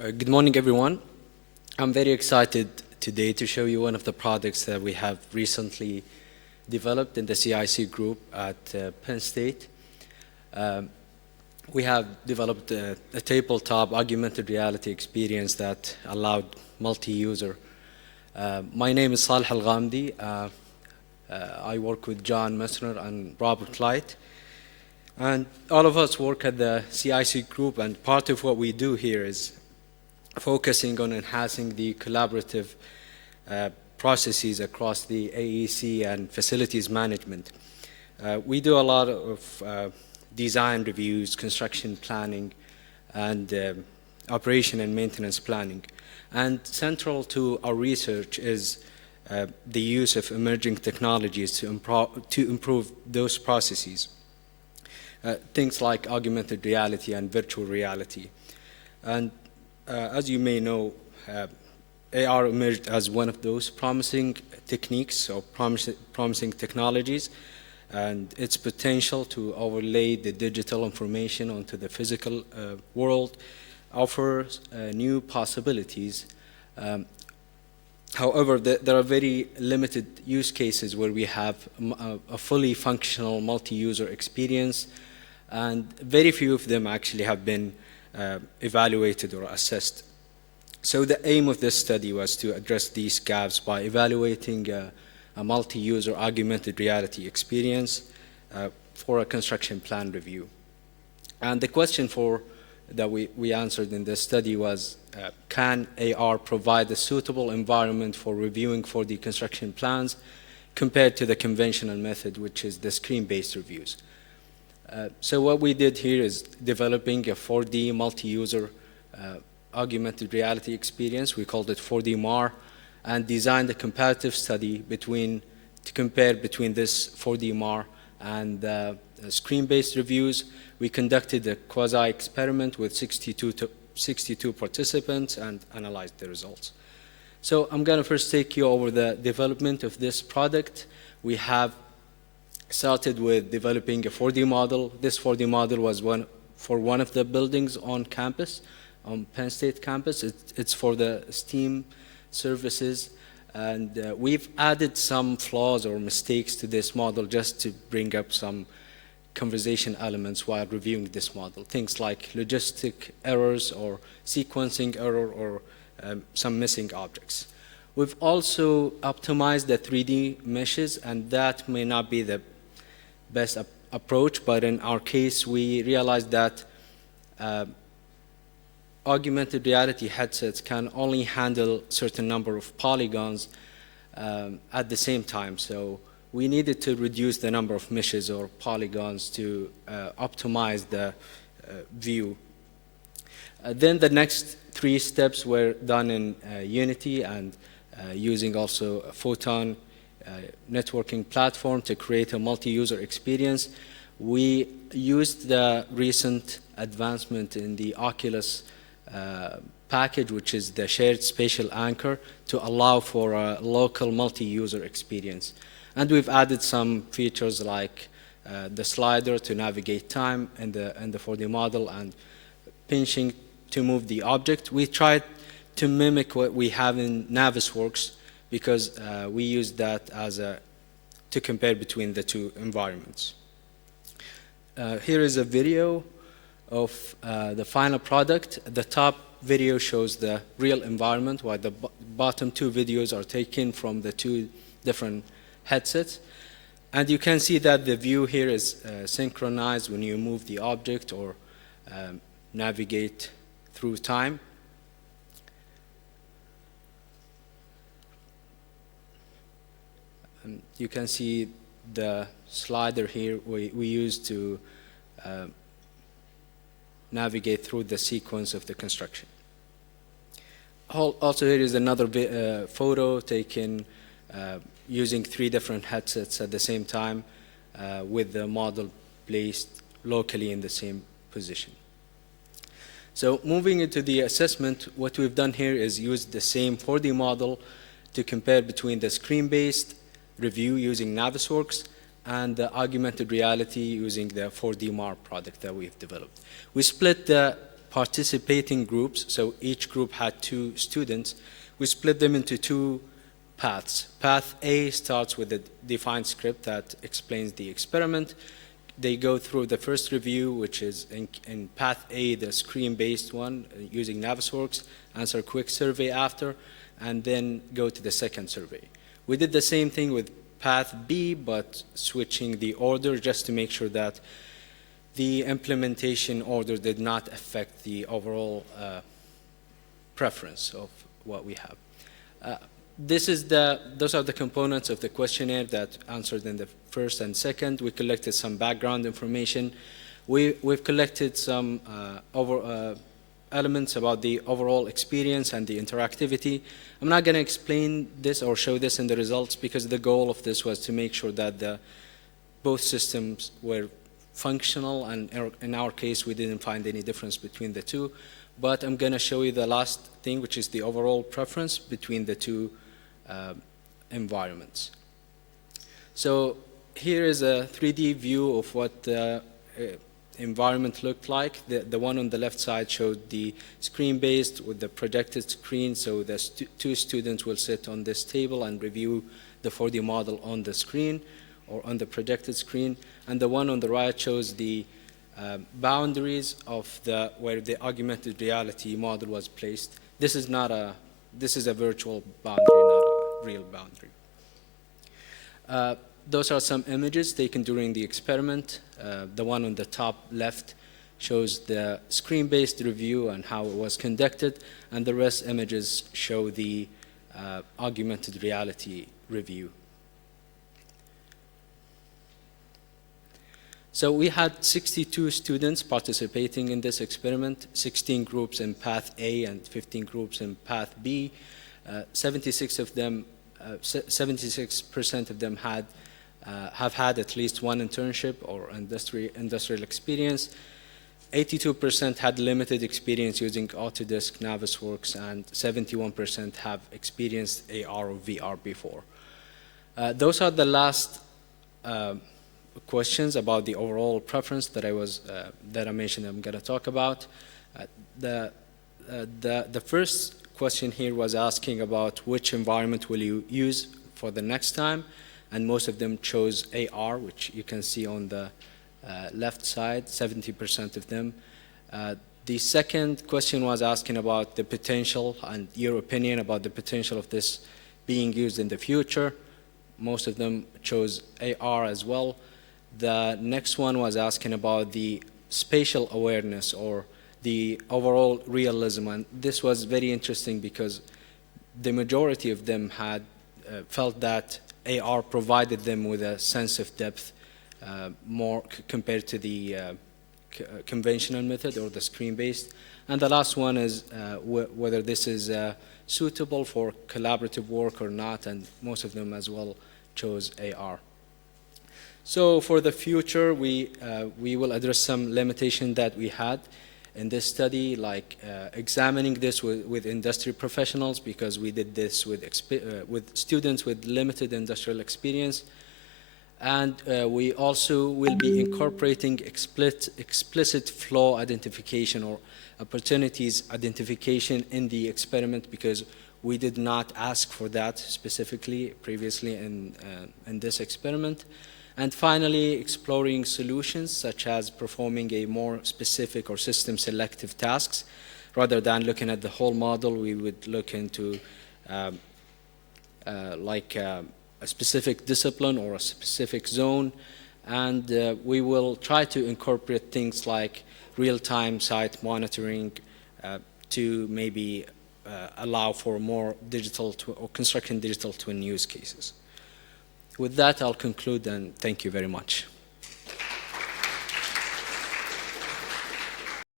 Good morning, everyone. I'm very excited today to show you one of the products that we have recently developed in the CIC group at Penn State. We have developed a tabletop augmented reality experience that allowed multi-user. My name is Saleh-Evaluating. I work with John Messner and Robert Leicht. And all of us work at the CIC group, and part of what we do here is focusing on enhancing the collaborative processes across the AEC and facilities management. We do a lot of design reviews, construction planning, and operation and maintenance planning. And central to our research is the use of emerging technologies to improve those processes. Things like augmented reality and virtual reality. And as you may know, AR emerged as one of those promising techniques or promising technologies, and its potential to overlay the digital information onto the physical world offers new possibilities. However, there are very limited use cases where we have a fully functional multi-user experience, and very few of them actually have been evaluated or assessed. So the aim of this study was to address these gaps by evaluating a multi-user augmented reality experience for a construction plan review. And the question that we answered in this study was, can AR provide a suitable environment for reviewing 4D construction plans compared to the conventional method, which is the screen-based reviews? So what we did here is developing a 4D multi-user augmented reality experience. We called it 4D MAR, and designed a comparative study to compare between this 4D MAR and screen-based reviews. We conducted a quasi-experiment with 62 participants and analyzed the results. So I'm going to first take you over the development of this product. We have started with developing a 4D model. This 4D model was for one of the buildings on campus, on Penn State campus. It's for the STEAM services. And we've added some flaws or mistakes to this model just to bring up some conversation elements while reviewing this model. Things like logistic errors or sequencing error or some missing objects. We've also optimized the 3D meshes, and that may not be the best approach, but in our case, we realized that augmented reality headsets can only handle certain number of polygons at the same time. So we needed to reduce the number of meshes or polygons to optimize the view. Then the next 3 steps were done in Unity and using also a Photon networking platform to create a multi-user experience. We used the recent advancement in the Oculus package, which is the shared spatial anchor, to allow for a local multi-user experience. And we've added some features like the slider to navigate time in the 4D model and pinching to move the object. We tried to mimic what we have in Navisworks because we used that to compare between the two environments. Here is a video of the final product. The top video shows the real environment, while the bottom 2 videos are taken from the 2 different headsets. And you can see that the view here is synchronized when you move the object or navigate through time. And you can see the slider here we use to navigate through the sequence of the construction. Also, here is another photo taken using 3 different headsets at the same time with the model placed locally in the same position. So moving into the assessment, what we've done here is use the same 4D model to compare between the screen-based review using Navisworks and the augmented reality using the 4D MAR product that we've developed. We split the participating groups, so each group had 2 students, we split them into 2 paths. Path A starts with a defined script that explains the experiment. They go through the first review, which is in path A, the screen-based one, using Navisworks, answer a quick survey after, and then go to the second survey. We did the same thing with path B, but switching the order just to make sure that the implementation order did not affect the overall preference of what we have. Those are the components of the questionnaire that answered in the first and second. We collected some background information. We've collected some elements about the overall experience and the interactivity. I'm not going to explain this or show this in the results because the goal of this was to make sure that both systems were functional, and in our case, we didn't find any difference between the two. But I'm going to show you the last thing, which is the overall preference between the 2 environments. So here is a 3D view of what the environment looked like. The one on the left side showed the screen-based with the projected screen, so the 2 students will sit on this table and review the 4D model on the screen or on the projected screen. And the one on the right shows the boundaries of where the augmented reality model was placed. This is a virtual boundary, not a real boundary. Those are some images taken during the experiment. The one on the top left shows the screen-based review and how it was conducted, and the rest images show the augmented reality review. So we had 62 students participating in this experiment, 16 groups in path A and 15 groups in path B. 76% of them have had at least one internship or industrial experience. 82% had limited experience using Autodesk Navisworks, and 71% have experienced AR or VR before. Those are the last questions about the overall preference that I mentioned I'm going to talk about. The first question here was asking about which environment will you use for the next time, and most of them chose AR, which you can see on the left side, 70% of them. The second question was asking about the potential and your opinion about the potential of this being used in the future. Most of them chose AR as well. The next one was asking about the spatial awareness or the overall realism, and this was very interesting because the majority of them had felt that AR provided them with a sense of depth more compared to the conventional method or the screen-based. And the last one is whether this is suitable for collaborative work or not, and most of them as well chose AR. So for the future, we will address some limitation that we had in this study, like examining this with industry professionals, because we did this with students with limited industrial experience. And we also will be incorporating explicit flaw identification or opportunities identification in the experiment, because we did not ask for that specifically previously in this experiment. And finally, exploring solutions such as performing a more specific or system selective tasks. Rather than looking at the whole model, we would look into a specific discipline or a specific zone. And we will try to incorporate things like real-time site monitoring to maybe allow for more digital or constructing digital twin use cases. With that, I'll conclude, and thank you very much.